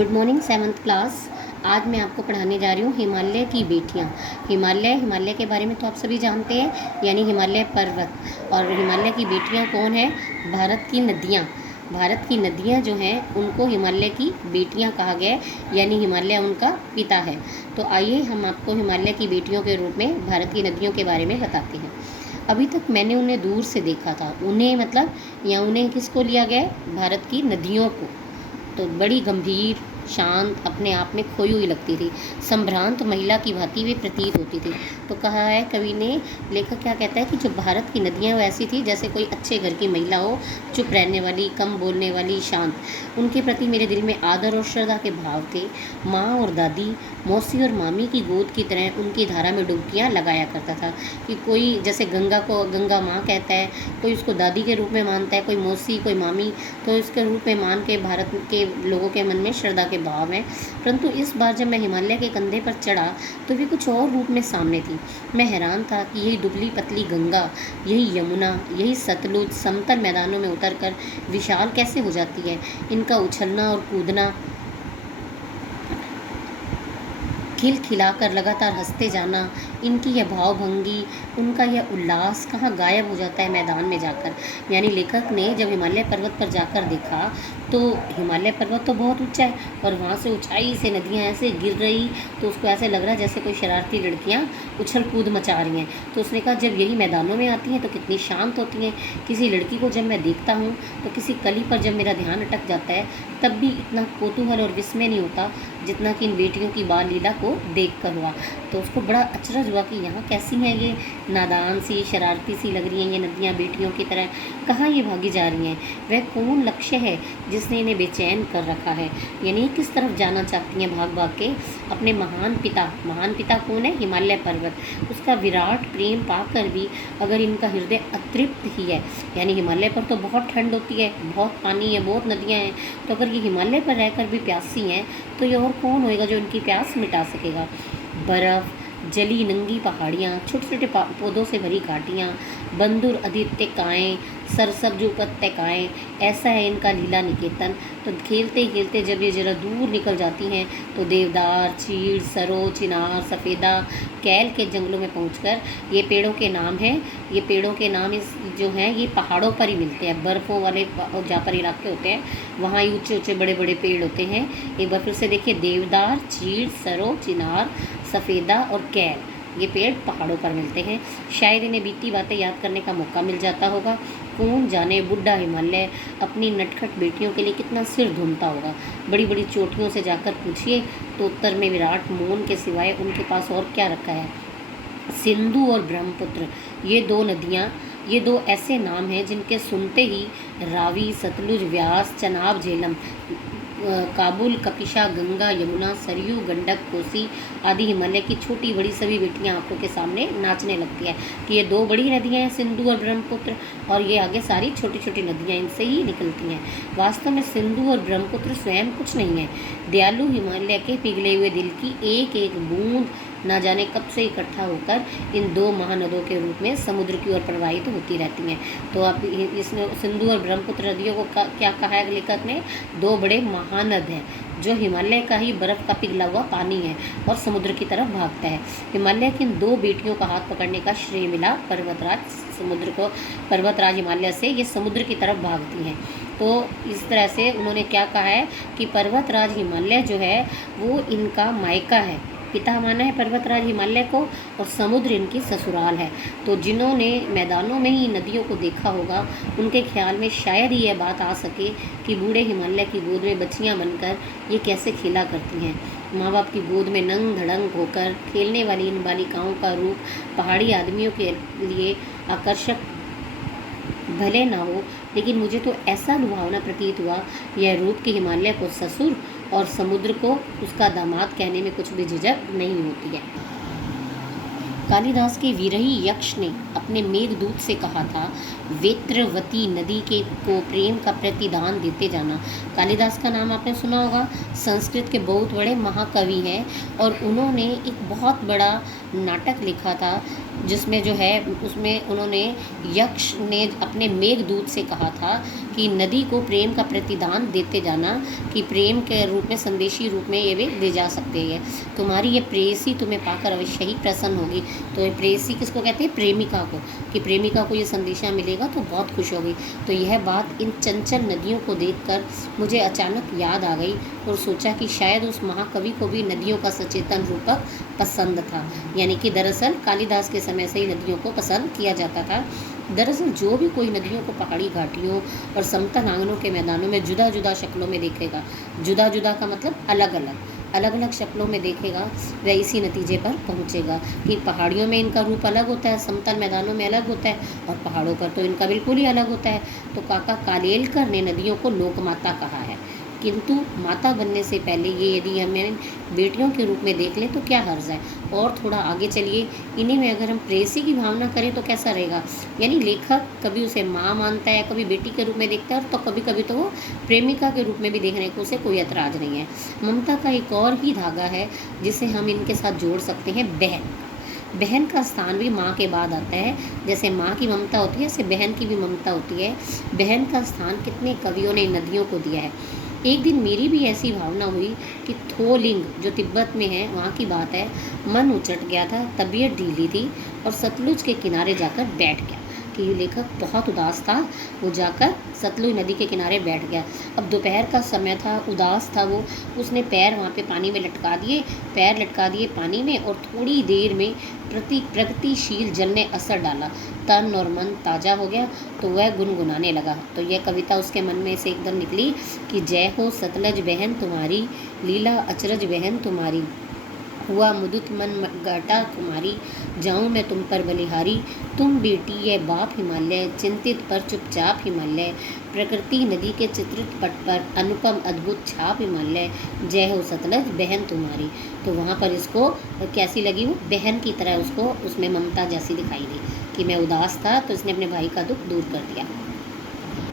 Good morning seventh class. आज मैं आपको पढ़ाने जा रही हूँ हिमालय की बेटियाँ। हिमालय के बारे में तो आप सभी जानते हैं, यानी हिमालय पर्वत। और हिमालय की बेटियाँ कौन है? भारत की नदियाँ। भारत की नदियाँ जो हैं उनको हिमालय की बेटियाँ कहा गया है, यानी हिमालय उनका पिता है। तो आइए हम आपको हिमालय की बेटियों के रूप में भारत की नदियों के बारे में बताते हैं। अभी तक मैंने उन्हें दूर से देखा था। उन्हें मतलब या उन्हें किसको लिया गया है? भारत की नदियों को। तो बड़ी गंभीर, शांत, अपने आप में खोई हुई लगती थी। संभ्रांत महिला की भांति वे प्रतीत होती थी। तो कहा है कवि ने, लेखक क्या कहता है कि जो भारत की नदियाँ वो ऐसी थी जैसे कोई अच्छे घर की महिला हो, चुप रहने वाली, कम बोलने वाली, शांत। उनके प्रति मेरे दिल में आदर और श्रद्धा के भाव थे। माँ और दादी, मौसी और मामी की गोद की तरह उनकी धारा में डुबकियाँ लगाया करता था। कि कोई जैसे गंगा को गंगा माँ कहता है, कोई उसको दादी के रूप में मानता है, कोई मौसी, कोई मामी, तो इसके रूप में मान के भारत के लोगों के मन में श्रद्धा के भाव हैं। परंतु इस बार जब मैं हिमालय के कंधे पर चढ़ा तो वे कुछ और रूप में सामने थी। मैं हैरान था कि यही दुबली पतली गंगा, यही यमुना, यही सतलुज समतल मैदानों में उतरकर विशाल कैसे हो जाती है। इनका उछलना और कूदना, खिलखिलाकर लगातार हंसते जाना, इनकी यह भावभंगी, उनका यह उल्लास कहाँ गायब हो जाता है मैदान में जाकर। यानी लेखक ने जब हिमालय पर्वत पर जाकर देखा तो हिमालय पर्वत तो बहुत ऊंचा है और वहाँ से ऊंचाई से नदियाँ ऐसे गिर रही, तो उसको ऐसे लग रहा है जैसे कोई शरारती लड़कियाँ उछल कूद मचा रही हैं। तो उसने कहा जब यही मैदानों में आती हैं तो कितनी शांत होती हैं। किसी लड़की को जब मैं देखता हूँ तो किसी कली पर जब मेरा ध्यान अटक जाता है तब भी इतना कौतूहल और विस्मय नहीं होता जितना कि इन बेटियों की बाल लीला को देख कर हुआ। तो उसको बड़ा अचरज हुआ कि यहाँ कैसी हैं ये नादान सी, शरारती सी लग रही हैं ये नदियाँ बेटियों की तरह, कहाँ ये भागी जा रही हैं। वह कौन लक्ष्य है जिसने इन्हें बेचैन कर रखा है, यानी किस तरफ जाना चाहती हैं भाग भाग के अपने महान पिता कौन है? हिमालय पर्वत। उसका विराट प्रेम पाकर भी अगर इनका हृदय अतृप्त ही है, यानी हिमालय पर तो बहुत ठंड होती है, बहुत पानी है, बहुत नदियाँ हैं, तो अगर ये हिमालय पर रहकर भी प्यासी हैं तो ये और कौन होएगा जो इनकी प्यास मिटा सकेगा। बर्फ़, जली नंगी पहाड़ियाँ, छोटे छोटे पौधों से भरी घाटियाँ, बंदुर आदित्यकाएँ, सरसब्ज उपत्यकाएँ, ऐसा है इनका लीला निकेतन। तो खेलते खेलते जब ये जरा दूर निकल जाती हैं तो देवदार, चीड़, सरो, चिनार, सफ़ेदा, कैल के जंगलों में पहुंचकर, ये पेड़ों के नाम हैं, ये पेड़ों के नाम इस जो हैं ये पहाड़ों पर ही मिलते हैं। बर्फ़ों वाले जहाँ पर इलाके होते हैं वहाँ ही ऊंचे ऊंचे बड़े बड़े पेड़ होते हैं। एक बार फिर से देखिए, देवदार, चीड़, सरो, चिनार, सफ़ेदा और कैल, ये पेड़ पहाड़ों पर मिलते हैं। शायद इन्हें बीती बातें याद करने का मौका मिल जाता होगा। कौन जाने बुढ़ा हिमालय अपनी नटखट बेटियों के लिए कितना सिर धूमता होगा। बड़ी बड़ी चोटियों से जाकर पूछिए तो उत्तर में विराट मौन के सिवाय उनके पास और क्या रखा है। सिंधु और ब्रह्मपुत्र, ये दो नदियाँ, ये दो ऐसे नाम हैं जिनके सुनते ही रावी, सतलुज, व्यास, चनाब, झेलम, काबुल, कपिशा, गंगा, यमुना, सरयू, गंडक, कोसी आदि हिमालय की छोटी बड़ी सभी बेटियां आंखों के सामने नाचने लगती है कि ये दो बड़ी नदियां हैं, सिंधु और ब्रह्मपुत्र, और ये आगे सारी छोटी छोटी नदियां इनसे ही निकलती हैं। वास्तव में सिंधु और ब्रह्मपुत्र स्वयं कुछ नहीं है, दयालु हिमालय के पिघले हुए दिल की एक एक बूंद ना जाने कब से इकट्ठा होकर इन दो महानदों के रूप में समुद्र की ओर प्रवाहित होती रहती हैं। तो अब इसमें सिंधु और ब्रह्मपुत्र नदियों को क्या कहा है लेखक ने? दो बड़े महानद हैं जो हिमालय का ही बर्फ़ का पिघला हुआ पानी है और समुद्र की तरफ भागता है। हिमालय की इन दो बेटियों का हाथ पकड़ने का श्रेय मिला पर्वतराज समुद्र को। पर्वतराज हिमालय से ये समुद्र की तरफ भागती हैं। तो इस तरह से उन्होंने क्या कहा है कि पर्वतराज हिमालय जो है वो इनका मायका है, पिता माना है पर्वतराज हिमालय को, और समुद्र इनकी ससुराल है। तो जिन्होंने मैदानों में ही नदियों को देखा होगा उनके ख्याल में शायद ही यह बात आ सके कि बूढ़े हिमालय की गोद में बच्चियां बनकर ये कैसे खेला करती हैं। माँ बाप की गोद में नंग धड़ंग होकर खेलने वाली इन बालिकाओं का रूप पहाड़ी आदमियों के लिए आकर्षक भले ना हो, लेकिन मुझे तो ऐसा लुभावना प्रतीत हुआ यह रूप कि हिमालय को ससुर और समुद्र को उसका दामाद कहने में कुछ भी झिझक नहीं होती है। कालिदास के विरही यक्ष ने अपने मेघदूत से कहा था, वेत्रवती नदी के को प्रेम का प्रतिदान देते जाना। कालिदास का नाम आपने सुना होगा, संस्कृत के बहुत बड़े महाकवि हैं और उन्होंने एक बहुत बड़ा नाटक लिखा था जिसमें जो है उसमें उन्होंने यक्ष ने अपने मेघदूत से कहा था कि नदी को प्रेम का प्रतिदान देते जाना, कि प्रेम के रूप में, संदेशी रूप में ये वे दे जा सकते हैं। तुम्हारी ये प्रेयसी तुम्हें पाकर अवश्य ही प्रसन्न होगी। तो ये प्रेयसी किसको कहते हैं? प्रेमिका को, कि प्रेमिका को ये संदेशा मिलेगा तो बहुत खुश होगी। तो यह बात इन चंचल नदियों को देखकर मुझे अचानक याद आ गई और सोचा कि शायद उस महाकवि को भी नदियों का सचेतन रूपक पसंद था। यानी कि दरअसल कालिदास के समय से ही नदियों को पसंद किया जाता था। दरअसल जो भी कोई नदियों को पहाड़ी घाटियों और समतल आंगनों के मैदानों में जुदा जुदा शक्लों में देखेगा, जुदा जुदा का मतलब अलग अलग, अलग अलग शक्लों में देखेगा, वह इसी नतीजे पर पहुंचेगा कि पहाड़ियों में इनका रूप अलग होता है, समतल मैदानों में अलग होता है, और पहाड़ों पर तो इनका बिल्कुल ही अलग होता है। तो काका कालेलकर ने नदियों को लोकमाता कहा है, किंतु माता बनने से पहले ये यदि हमें बेटियों के रूप में देख लें तो क्या हर्ज है। और थोड़ा आगे चलिए, इन्हीं में अगर हम प्रेयसी की भावना करें तो कैसा रहेगा। यानी लेखक कभी उसे माँ मानता है, कभी बेटी के रूप में देखता है, तो कभी कभी तो वो प्रेमिका के रूप में भी देखने को उसे कोई ऐतराज नहीं है। ममता का एक और ही धागा है जिसे हम इनके साथ जोड़ सकते हैं, बहन। बहन का स्थान भी माँ के बाद आता है। जैसे माँ की ममता होती है, ऐसे बहन की भी ममता होती है। बहन का स्थान कितने कवियों ने नदियों को दिया है। एक दिन मेरी भी ऐसी भावना हुई कि थोलिंग जो तिब्बत में है, वहाँ की बात है, मन उचट गया था, तबीयत ढीली थी और सतलुज के किनारे जाकर बैठ गया। कि ये लेखक बहुत उदास था, वो जाकर सतलुज नदी के किनारे बैठ गया। अब दोपहर का समय था, उदास था वो, उसने पैर वहाँ पे पानी में लटका दिए, पैर लटका दिए पानी में, और थोड़ी देर में प्रगतिशील जल ने असर डाला, तन और मन ताज़ा हो गया, तो वह गुनगुनाने लगा। तो यह कविता उसके मन में से एकदम निकली कि जय हो सतलज बहन तुम्हारी, लीला अचरज बहन तुम्हारी, हुआ मुदुत मन गाटा तुम्हारी, जाऊँ मैं तुम पर बलिहारी, तुम बेटी ये बाप हिमालय, चिंतित पर चुपचाप हिमालय, प्रकृति नदी के चित्रित पट पर अनुपम अद्भुत छाप हिमालय, जय हो सतलज बहन तुम्हारी। तो वहाँ पर इसको कैसी लगी, वो बहन की तरह उसको उसमें ममता जैसी दिखाई दी कि मैं उदास था तो इसने अपने भाई का दुख दूर कर दिया।